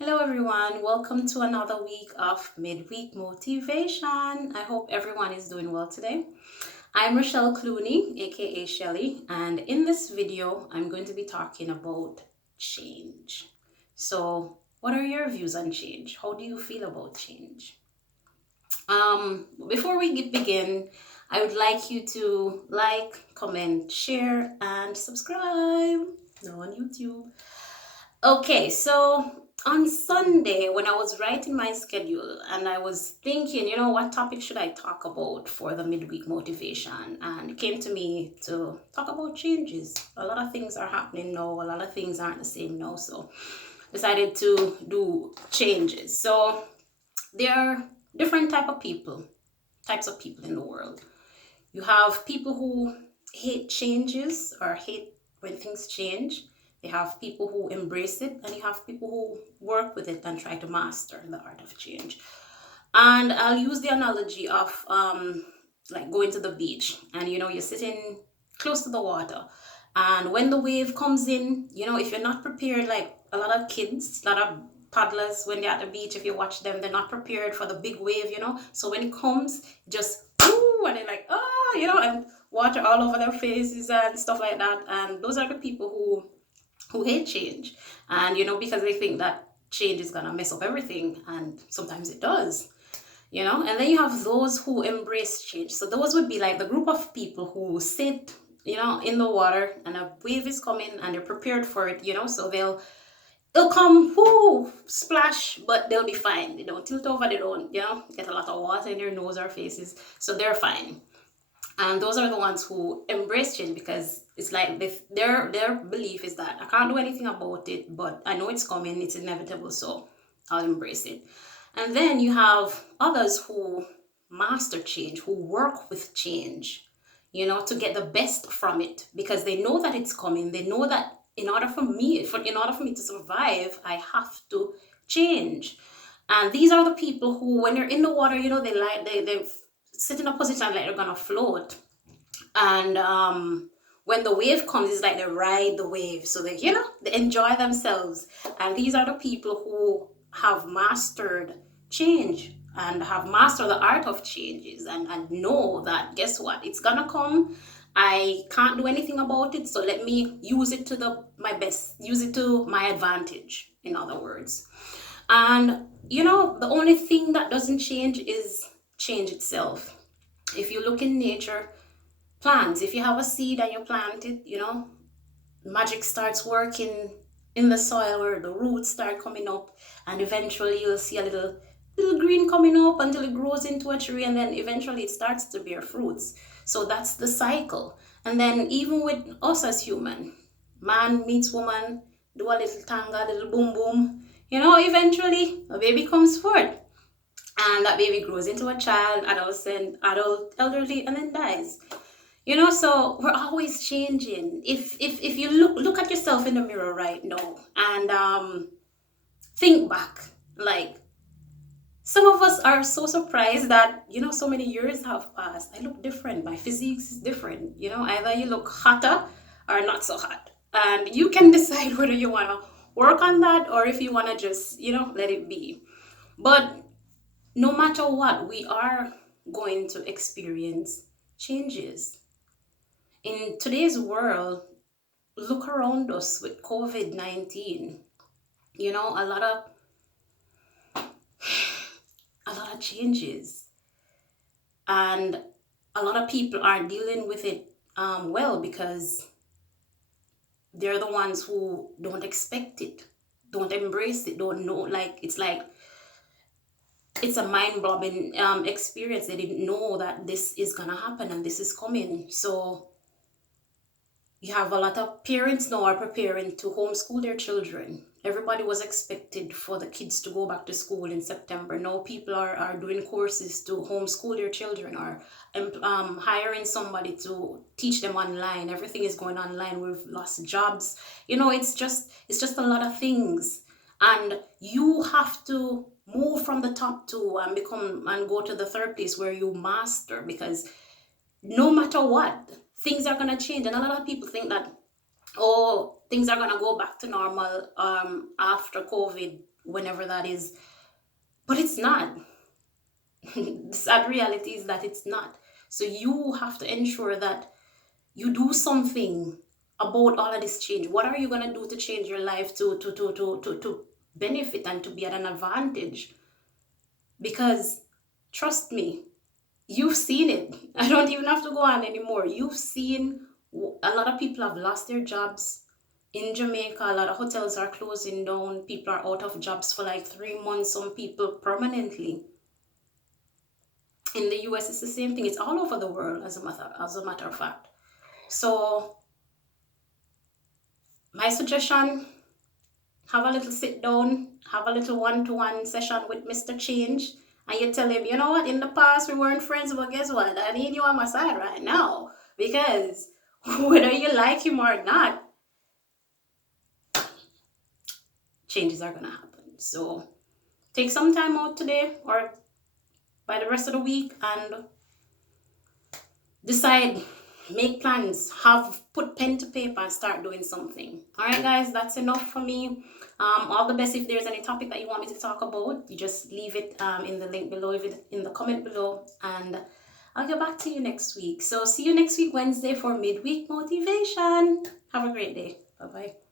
Hello, everyone. Welcome to another week of Midweek Motivation. I hope everyone is doing well today. I'm Rochelle Clooney, aka Shelly, and in this video, I'm going to be talking about change. So, what are your views on change? How do you feel about change? Before we begin, I would like you to like, comment, share, and subscribe. No, on YouTube. Okay, so on Sunday, when I was writing my schedule and I was thinking, what topic should I talk about for the midweek motivation? And it came to me to talk about changes. A lot of things are happening now, a lot of things aren't the same now. So decided to do changes. So there are different types of people in the world. You have people who hate changes or hate when things change. They have people who embrace it, and you have people who work with it and try to master the art of change. And I'll use the analogy of like going to the beach, and you're sitting close to the water, and when the wave comes in, if you're not prepared, like a lot of kids, a lot of toddlers, when they're at the beach, if you watch them, they're not prepared for the big wave. So when it comes, just ooh, and they're like, and water all over their faces and stuff like that. And those are the people who hate change, and because they think that change is gonna mess up everything, and sometimes it does. And then you have those who embrace change. So those would be like the group of people who sit in the water, and a wave is coming and they're prepared for it. So they'll come, whoo, splash, but they'll be fine. They don't tilt over, they don't get a lot of water in their nose or faces, so they're fine. And those are the ones who embrace change, because it's like their belief is that I can't do anything about it, but I know it's coming, it's inevitable, so I'll embrace it. And then you have others who master change, who work with change, to get the best from it, because they know that it's coming. They know that in order for me to survive, I have to change. And these are the people who, when they're in the water, they sit in a position like they're gonna float. And when the wave comes, it's like they ride the wave, so they enjoy themselves. And these are the people who have mastered change and have mastered the art of changes, and know that, guess what, it's gonna come. I can't do anything about it, so let me use it to my best, use it to my advantage, in other words. And the only thing that doesn't change is change itself. If you look in nature, plants, if you have a seed and you plant it, magic starts working in the soil, where the roots start coming up, and eventually you'll see a little green coming up until it grows into a tree, and then eventually it starts to bear fruits. So that's the cycle. And then even with us as human, man meets woman, do a little tanga, little boom boom, eventually a baby comes forth, and that baby grows into a child, adolescent, adult, elderly, and then dies. So we're always changing. If you look at yourself in the mirror right now, and think back, like, some of us are so surprised that so many years have passed. I look different, my physique is different. Either you look hotter or not so hot, and you can decide whether you want to work on that, or if you want to just let it be. But no matter what, we are going to experience changes. In today's world, look around us with COVID-19. A lot of changes, and a lot of people are dealing with it well, because they're the ones who don't expect it, don't embrace it, don't know. Like, it's a mind-blowing experience. They didn't know that this is gonna happen and this is coming. So you have a lot of parents now are preparing to homeschool their children. Everybody was expected for the kids to go back to school in September. Now people are doing courses to homeschool their children, or hiring somebody to teach them online. Everything is going online. We've lost jobs. It's just a lot of things. And you have to move from the top two and go to the third place, where you master, because no matter what, things are going to change. And a lot of people think that, oh, things are gonna go back to normal after COVID, whenever that is. But it's not. The sad reality is that it's not. So you have to ensure that you do something about all of this change. What are you gonna do to change your life to benefit and to be at an advantage? Because trust me, you've seen it. I don't even have to go on anymore. You've seen a lot of people have lost their jobs. In Jamaica, a lot of hotels are closing down. People are out of jobs for like 3 months, some people permanently. In the US, it's the same thing. It's all over the world, as a matter of fact. So my suggestion, have a little sit down, have a little one-to-one session with Mr. Change, and you tell him, you know what, in the past we weren't friends, but guess what? I need you on my side right now. Because whether you like him or not, changes are gonna happen. So take some time out today or by the rest of the week and decide, make plans, put pen to paper and start doing something. All right, guys, that's enough for me. All the best. If there's any topic that you want me to talk about, you just leave it in the link below, leave it in the comment below, and I'll get back to you next week. So see you next week, Wednesday, for midweek motivation. Have a great day. Bye-bye.